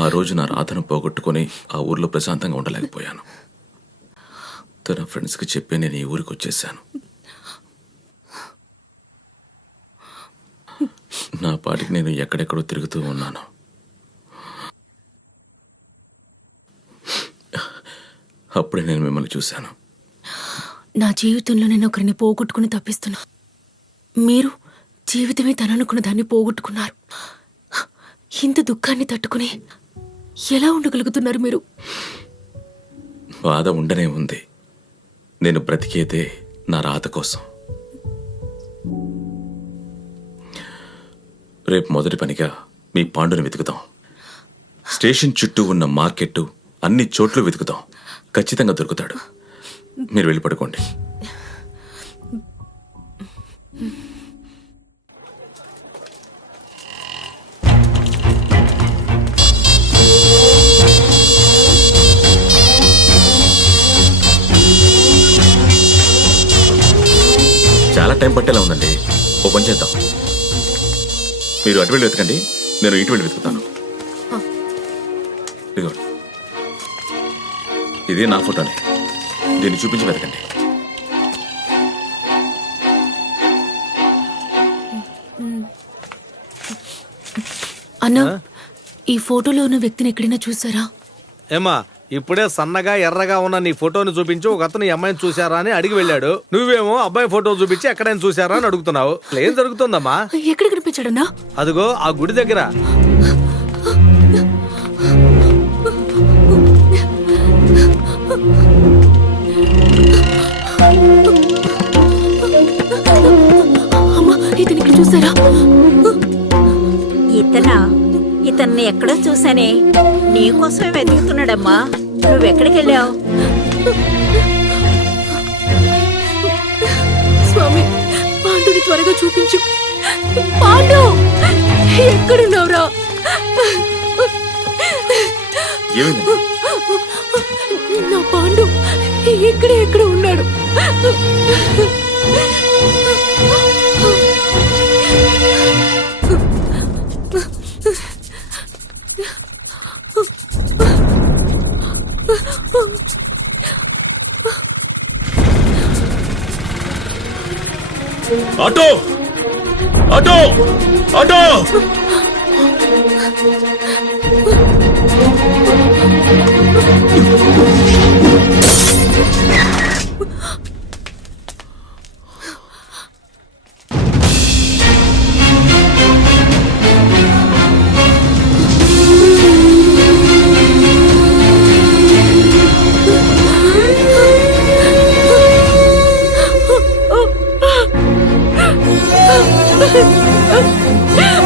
ఆ రోజు నా రాధను పోగొట్టుకుని ఆ ఊర్లో ప్రశాంతంగా ఉండలేకపోయాను. తన ఫ్రెండ్స్కి చెప్పి నేను ఈ ఊరికి వచ్చేసాను. నా పాటికి నేను ఎక్కడెక్కడో తిరుగుతూ ఉన్నాను. అప్పుడే నేను మిమ్మల్ని చూశాను. నా జీవితంలో నేను ఒకరిని పోగొట్టుకుని తప్పిస్తున్నా. మీరు జీవితమే తననుకున్న దాన్ని పోగొట్టుకున్నారు. ఇంత దుఃఖాన్ని తట్టుకుని ఎలా ఉండగలుగుతున్నారు మీరు? బాధ ఉండనే ఉంది. నేను బ్రతికేదే నా రాత కోసం. రేపు మొదటి పనిగా మీ పాండుని వెతుకుతాం. స్టేషన్ చుట్టూ ఉన్న మార్కెట్ అన్ని చోట్ల వెతుకుతాం. ఖచ్చితంగా దొరుకుతాడు. మీరు వెళ్ళి పడుకోండి. చాలా టైం పట్టేలా ఉందండి. ఓ పని చేద్దాం, మీరు అటు వెళ్ళి వెతకండి, నేను ఇటు వెళ్ళి వెతుకుతాను. ఇదిగోండి, ఇది నా ఫోటోనే. దీన్ని చూపించి వెతకండి. అన్నా, ఈ ఫోటోలో ఉన్న వ్యక్తిని ఎక్కడైనా చూసారా? ఏమా, ఇప్పుడే సన్నగా ఎర్రగా ఉన్న నీ ఫోటోని చూపించి ఒక అతను ఈ అమ్మాయిని చూసారా అని అడిగి వెళ్ళాడు. నువ్వేమో అబ్బాయి ఫోటో చూపించి ఎక్కడైనా చూసారా అని అడుగుతున్నావు. ఏం జరుగుతుందమ్మా? ఎక్కడ కనిపించాడన్నా? అదిగో ఆ గుడి దగ్గర. అమ్మా, ఇతని ఇక్కడ చూసారా? ఇతన్ని ఎక్కడో చూసానే. నీకోసమే వెతుకుతున్నాడమ్మా. నువ్వెక్కడికి వెళ్ళావు? స్వామి, పాండుని త్వరగా చూపించు. పాండు, ఎక్కడున్నావురా? నా పాండు ఎక్కడ ఉన్నాడు? Auto, auto, auto!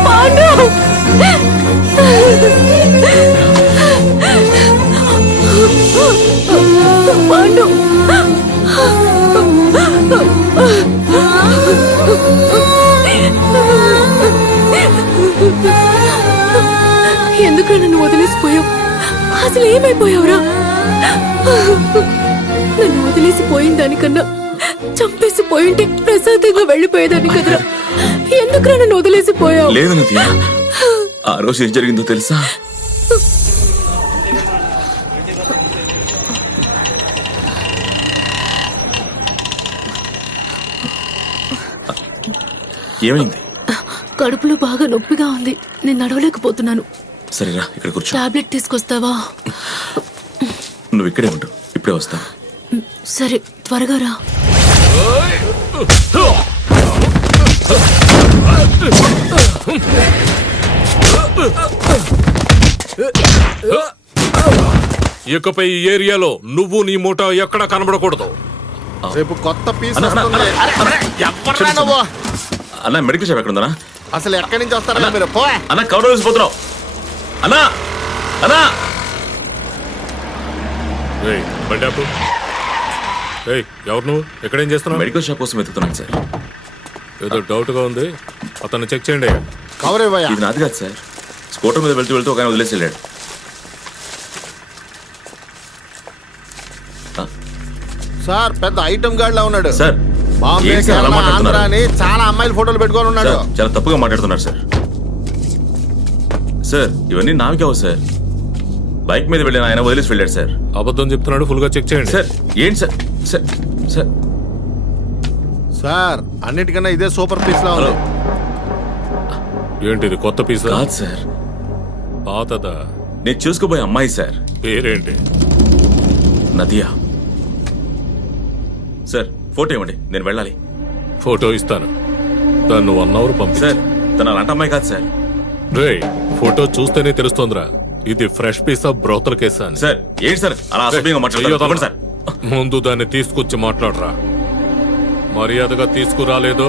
Pandu, Pandu, ఎందుకు నన్ను వదిలేసిపోయావు? అసలు ఏమైపోయావురా? నన్ను వదిలేసిపోయిన దానికన్నా చంపేసిపోయింటే ప్రశాంతంగా వెళ్ళిపోయేదాన్ని కదరా. ఎందుకు నన్ను వదిలేసిపోయావు? లేదు నదియా, ఆ రోజు ఏం జరిగిందో తెలుసా? ఏమైంది? కడుపులో బాగా నొప్పిగా ఉంది. నేను నడవలేకపోతున్నాను. సరేరా, ఇక్కడ కూర్చో. టాబ్లెట్ తీసుకొస్తావా? నువ్వు ఇక్కడే ఉండు, ఇప్పుడే వస్తా. సరే, త్వరగా రా. ఇకపై ఈ ఏరియాలో నువ్వు నీ మూట ఎక్కడ కనబడకూడదు. రేపు కొత్త పీస్ అన్న, మెడికల్ షాప్ ఎక్కడ ఉందన్నా? అసలు ఎక్కడి నుంచి వస్తారా మీరు? అన్న, కవర్ వేసిపోతున్నావు. అన్నా, అన్నా! ఎవరు నువ్వు? ఎక్కడేం చేస్తున్నావు? మెడికల్ షాప్ కోసం వెతుకుతున్నాను సార్. ఏదో డౌట్ గా ఉంది, అతన్ని చెక్ చేయండి. కవర్ ఇవ్వయా? ఇది నాది కాదు సార్. స్కూటర్ మీద వెళ్తూ ఒక ఆయన వదిలేసి వెళ్ళాడు. సార్, పెద్ద ఐటమ్ గార్డ్ లా ఉన్నాడు సార్. బాంబే, ఆంధ్ర అని చాలా అమ్మాయిల ఫోటోలు పెట్టుకొని ఉన్నాడు. చాలా తప్పుగా మాట్లాడుతున్నారు సార్. సార్ ఇవన్నీ నావి కావు సార్. బైక్ మీద వెళ్ళిన ఆయన వదిలేసి వెళ్ళాడు సార్. అబద్ధం చెప్తున్నాడు, ఫుల్ గా చెక్ చేయండి. సార్ ఏంటి సార్? సార్ సార్ సార్ అన్నిటికన్నా ఇదే సూపర్ పీస్ లా ఉంది. ఏంటిది, కొత్త పీసా? కాదు సార్, పాతదా? నేను చూసుకోబోయే అమ్మాయి సార్. పేరేంటి? నదియా. సార్ ఫోటో ఇవ్వండి, నేను వెళ్ళాలి. ఫోటో ఇస్తాను, దాన్ని 1 అవర్ పంపి. సార్ తన అలాంటి అమ్మాయి కాదు సార్. రే, ఫోటో చూస్తేనే తెలుస్తోందిరా ఇది ఫ్రెష్ పీసా, బ్రోతల కేసా అని. సార్ ఏంటి సార్ అలా అసభ్యంగా మాట్లాడుతున్నారు? తప్పండి సార్. ముందు దాన్ని తీసుకొచ్చి మాట్లాడరా. మర్యాదగా తీసుకురాలేదో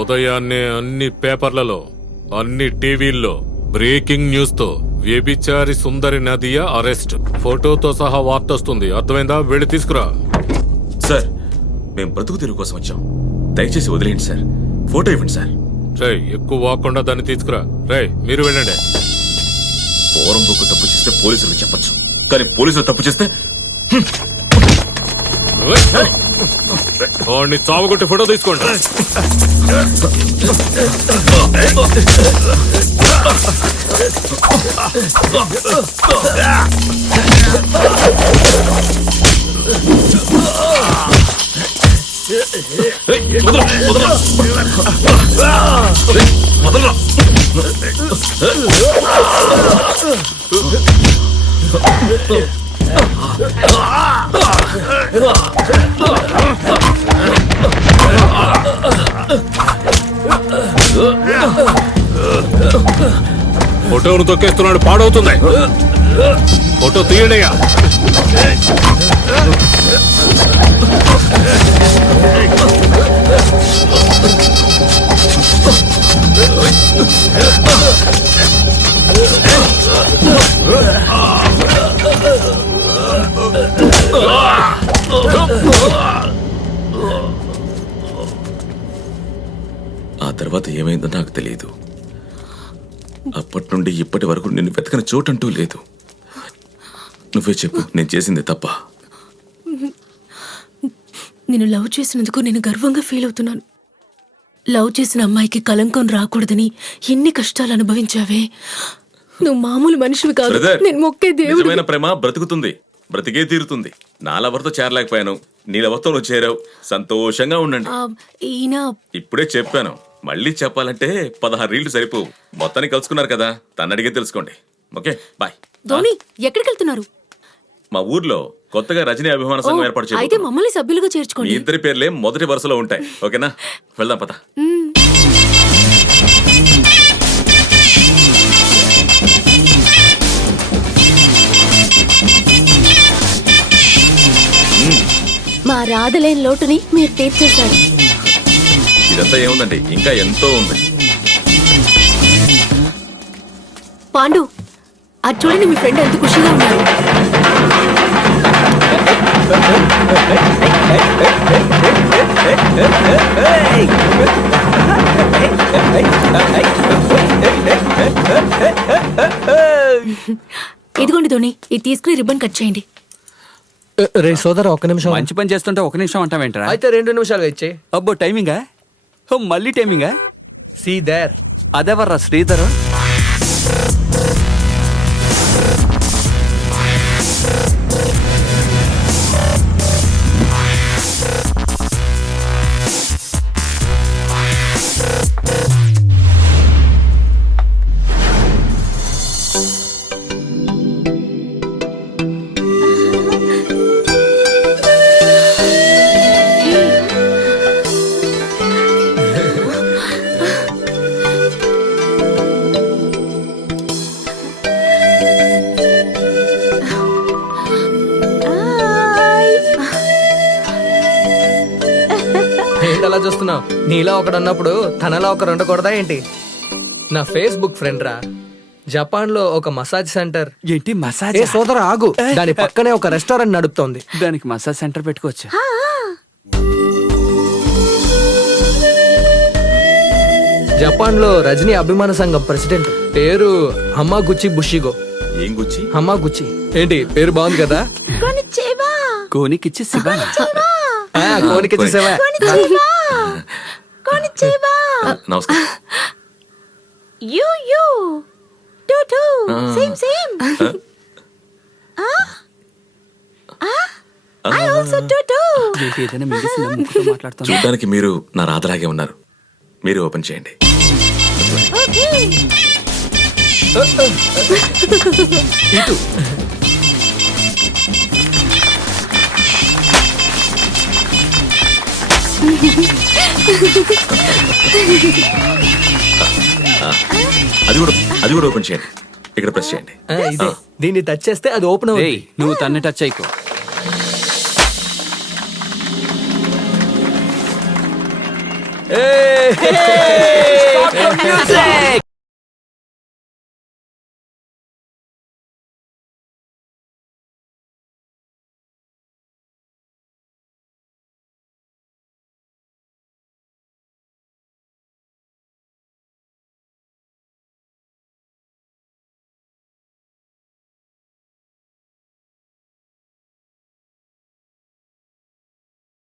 ఉదయాన్నే అన్ని పేపర్లలో, అన్ని టీవీల్లో బ్రేకింగ్ న్యూస్ తో వ్యభిచారి సుందరి నదియా అరెస్ట్, ఫోటోతో సహా వార్త వస్తుంది. అర్థమైందా? వెళ్ళి తీసుకురా. సార్ మేము బ్రతుకు తెరువు కోసం వచ్చాం, దయచేసి వదిలేయండి సార్. ఫోటో ఇవ్వండి సార్. రే, ఎక్కువ వాకుండా దాన్ని తీసుకురా. రే, మీరు వెళ్ళండి. పోరం బుక్కు తప్పు చేస్తే పోలీసులకు చెప్పొచ్చు, కానీ పోలీసులు తప్పు చేస్తే వాడిని చావగొట్టి ఫోటో తీసుకోండి. ఫోటోను తొక్కేస్తున్నాడు, పాడవుతుంది. ఫోటో తీయడయ్యా. ఆ తర్వాత ఏమైందో నాకు తెలియదు. అప్పటి నుండి ఇప్పటి వరకు నిన్ను వెతకని చోటంటూ లేదు. నువ్వే చెప్పు, నేను చేసింది తప్ప? నేను లవ్ చేసినందుకు నేను గర్వంగా ఫీల్ అవుతున్నాను. లవ్ చేసిన అమ్మాయికి కలంకం రాకూడదని ఎన్ని కష్టాలు అనుభవించావే. నువ్వు మామూలు మనిషివి కాదు. బ్రదర్, నేను మొక్కే దేవుడు. నిజమైన ప్రేమ బ్రతుకుతుంది, బ్రతికే తీరుతుంది. నా లవర్తో చేరలేకపోయాను, నీ లవర్తో నువ్వు చేరావు. సంతోషంగా ఉండండి. ఈయన ఇప్పుడే చెప్పాను, మళ్ళీ చెప్పాలంటే 16 రీళ్లు సరిపోవు. మొత్తాన్ని కలుసుకున్నారు కదా, తను అడిగే తెలుసుకోండి. Okay bye. ధోని ఎక్కడికి వెళ్తున్నారు? మా ఊర్లో కొత్తగా రజనీ అభిమాన సంఘం ఏర్పాటు అయితే చేయాలి. మమ్మల్ని సభ్యులుగా మీ చేర్చుకోండి. ఇద్దరి పేర్లే మొదటి వరుసలో ఉంటాయి. ఓకేనా? వెళ్దాం పద. మా రాధలేని లోటుని మీరు తీర్చేశారు. ఇదంతా ఏముందండి, ఇంకా ఎంతో ఉంది. పాండు, అది చూడండి, మీ ఫ్రెండ్ ఎంత ఖుషిగా ఉన్నారు. ఇదిగోండి ధోని, ఇది తీసుకుని రిబ్బన్ కట్ చేయండి. రే సోదరా, ఒక్క నిమిషం. మంచి పని చేస్తుంటే 1 నిమిషం అంటావేంట్రా? అయితే 2 నిమిషాలు ఇచ్చే. అబ్బో, టైమింగా? ఓ, మళ్ళీ టైమింగా? See there. అదేవర్రా శ్రీధర్. ఏంటి అలా చూస్తున్నావు? నీలా ఒకడు అన్నప్పుడు తనలా ఒకరు ఉండకూడదా ఏంటి? నా ఫేస్బుక్ ఫ్రెండ్ రా. జపాన్ లో ఒక మసాజ్ సెంటర్. ఏంటి మసాజ్? ఏ సోదరా ఆగు, దాని పక్కనే ఒక రెస్టారెంట్ నడుపుతోంది. దానికి మసాజ్ సెంటర్ పెట్టుకోవచ్చు. జపాన్ లో రజనీ అభిమాన సంఘం ప్రెసిడెంట్. పేరు హమాగుచి బుషిగో. ఏం గుచ్చి? హమాగుచి. ఏంటి పేరు బాగుంది కదా? కోనికిచ్చి శివ. కోనికి చూసావా? నమస్కారం. You same same I also do ఏంటి ఏదైనా మెడిసిన్ ముక్కుతో మాట్లాడుతున్నా చూడడానికి మీరు నా రాధలాగే ఉన్నారు. మీరు ఓపెన్ చేయండి. ఓకే ఇటు అది కూడా ఓపెన్ చేయండి. ఇక్కడ ప్రెస్ చేయండి. ఇదే దీన్ని టచ్ చేస్తే అది ఓపెన్ ఏయ్ అవుతుంది. నువ్వు తన్ని టచ్ అయ్యకో.